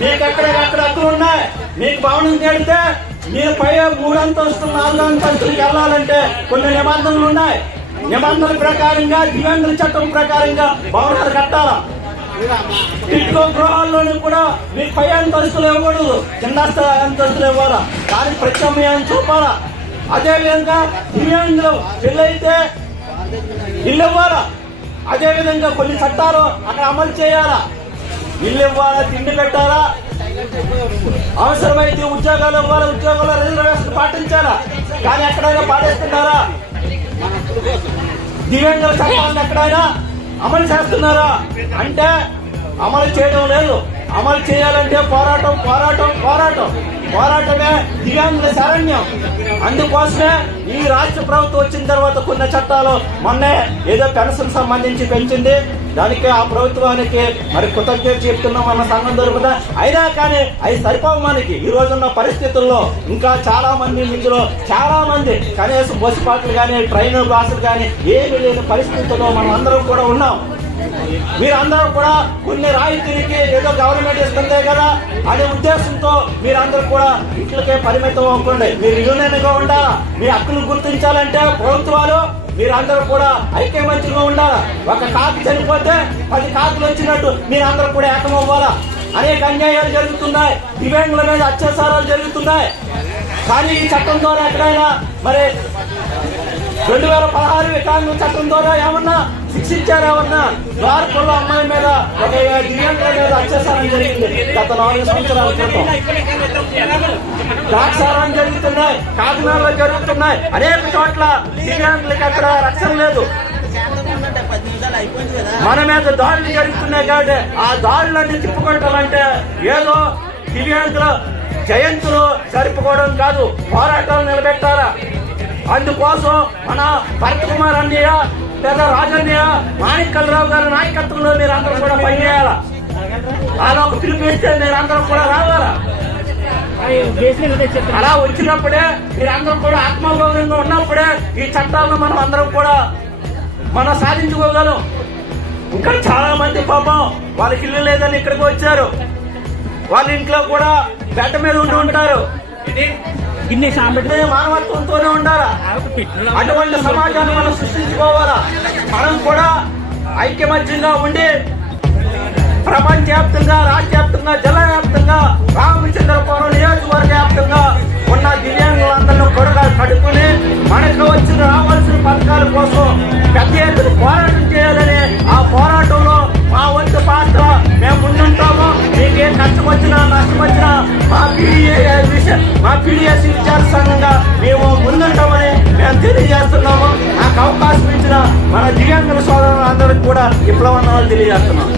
మీకు ఎక్కడ ఎక్కడ హక్కులు ఉన్నాయి? మీకు భవనం కడితే మీరు పై మూడు అంతస్తులు నాలుగు అంతస్తులకు వెళ్ళాలంటే కొన్ని నిబంధనలు ఉన్నాయి. నిబంధనల ప్రకారంగా దివ్యాంగుల చట్టం ప్రకారంగా భవనాలు కట్టాలా? ఇంట్లో గృహాల్లోనూ కూడా మీకు పై అంతస్తులు ఇవ్వకూడదు. కింద అంతస్తులు ఇవ్వాలా? దానికి ప్రత్యామ్నాయం చూపాలా? అదేవిధంగా దివ్యాంగులు పెళ్ళైతే ఇల్లు ఇవ్వాలా? అదేవిధంగా కొన్ని చట్టాలు అక్కడ అమలు చేయాలా? ఇల్లు ఇవ్వాలా? తిండి పెట్టాలా? అవసరమైతే ఉద్యోగాలు ఇవ్వాలి? ఉద్యోగాల్లో రిజర్వేషన్ పాటించాలా? కానీ ఎక్కడైనా పాటిస్తున్నారా? దివ్యాంగుల చట్టాలను ఎక్కడైనా అమలు చేస్తున్నారా? అంటే అమలు చేయడం లేదు. అమలు చేయాలంటే పోరాటం పోరాటం పోరాటం. పోరాటమే దివ్యాంగుల శరణ్యం. అందుకోసమే ఈ రాష్ట్ర ప్రభుత్వం వచ్చిన తర్వాత కొన్ని చట్టాలు మొన్నే ఏదో పెన్షన్ సంబంధించి పెంచింది. దానికి ఆ ప్రభుత్వానికి మరి కృతజ్ఞత చెప్తున్నాం మన సంఘం దొరుకుతా. అయినా కానీ అవి సరిపోవు మనకి. ఈ రోజున్న పరిస్థితుల్లో ఇంకా చాలా మంది ఇందులో చాలా మంది కనీసం బస్సు పాటలు కానీ ట్రైన్ బాసులు కానీ ఏమీ లేని పరిస్థితుల్లో మనం అందరం కూడా ఉన్నాం. మీరందరూ కూడా కొన్ని రాయితీలకి ఏదో గవర్నమెంట్ ఇస్తుందే కదా అనే ఉద్దేశంతో మీరందరూ కూడా ఇంట్లోకే పరిమితం అవ్వకండి. మీరు యూనియన్గా గా మీ హక్కులు గుర్తించాలంటే ప్రభుత్వాలు మీరందరూ కూడా ఐక్యమంత్రిగా ఉండాలా? ఒక కాకి చనిపోతే పది కాకులు వచ్చినట్టు మీరందరూ కూడా ఏకమవ్వాలా? అనేక అన్యాయాలు జరుగుతున్నాయి. దివ్యాంగుల మీద అత్యాచారాలు జరుగుతున్నాయి. కానీ ఈ చట్టం ద్వారా ఎక్కడైనా మరి రెండు వేల పదహారు వికలాంగ చట్టం ద్వారా ఏమన్నా శిక్షించారు ఏమన్నా ద్వారకుల్లో అమ్మాయి మీద ఒక దివ్యాంగుల మీద అత్యాచారం జరిగింది. గత నాలుగు సంవత్సరాల క్రితం. ద్రాక్షారం జరుగుతున్నాయి కాకినాడలో జరుగుతున్నాయి. అనేక చోట్ల దివ్యాంగులకి అక్కడ రక్షణ లేదు. మన మీద దాడులు జరుగుతున్నాయి కాబట్టి ఆ దాడులన్నీ తిప్పుకుంటామంటే ఏదో దివ్యాంగుల జయంతులు జరుపుకోవడం కాదు పోరాటాలు నిలబెట్టాలా? అందుకోసం మన భరత్ కుమార్ అన్నయ్య లేదా రాజన్నయ్య మాణిక్కలరావు గారి నాయకత్వంలో మీరు అందరూ కూడా పనిచేయాలా? అలా ఒక పిలిపిస్తే మీరు అందరూ కూడా రావాలా? అలా వచ్చినప్పుడే మీరందరూ కూడా ఆత్మగౌరవంగా ఉన్నప్పుడే ఈ చట్టాలను మనం అందరం కూడా మనం సాధించుకోగలం. ఇంకా చాలా మంది పాపం వాళ్ళకి ఇల్లు లేదని ఇక్కడికి వచ్చారు. వాళ్ళ ఇంట్లో కూడా బెడ్ మీద ఉండి ఉంటారు. ఇన్ని సాంబెట్ మానవత్వంతోనే ఉండాలా? అటువంటి సమాజాన్ని మనం సృష్టించుకోవాలా? మనం కూడా ఐక్యమత్యంగా ఉండి ప్రపంచవ్యాప్తంగా రాష్ట్ర వ్యాప్తంగా జిల్లా వ్యాప్తంగా రామచంద్రపురం నియోజకవర్గ వ్యాప్తంగా ఉన్న దివ్యాంగులందరినీ కొరగా కడుక్కుని మనకు వచ్చిన రావాల్సిన పథకాల కోసం మా పీడిఎస్ విద్యార్థి సంఘంగా మేము ముందుంటామని మేము తెలియజేస్తున్నాము. నాకు అవకాశం ఇచ్చిన మన దివ్యాంగుల సోదరులందరికీ కూడా విప్లవనాలు తెలియజేస్తున్నాం.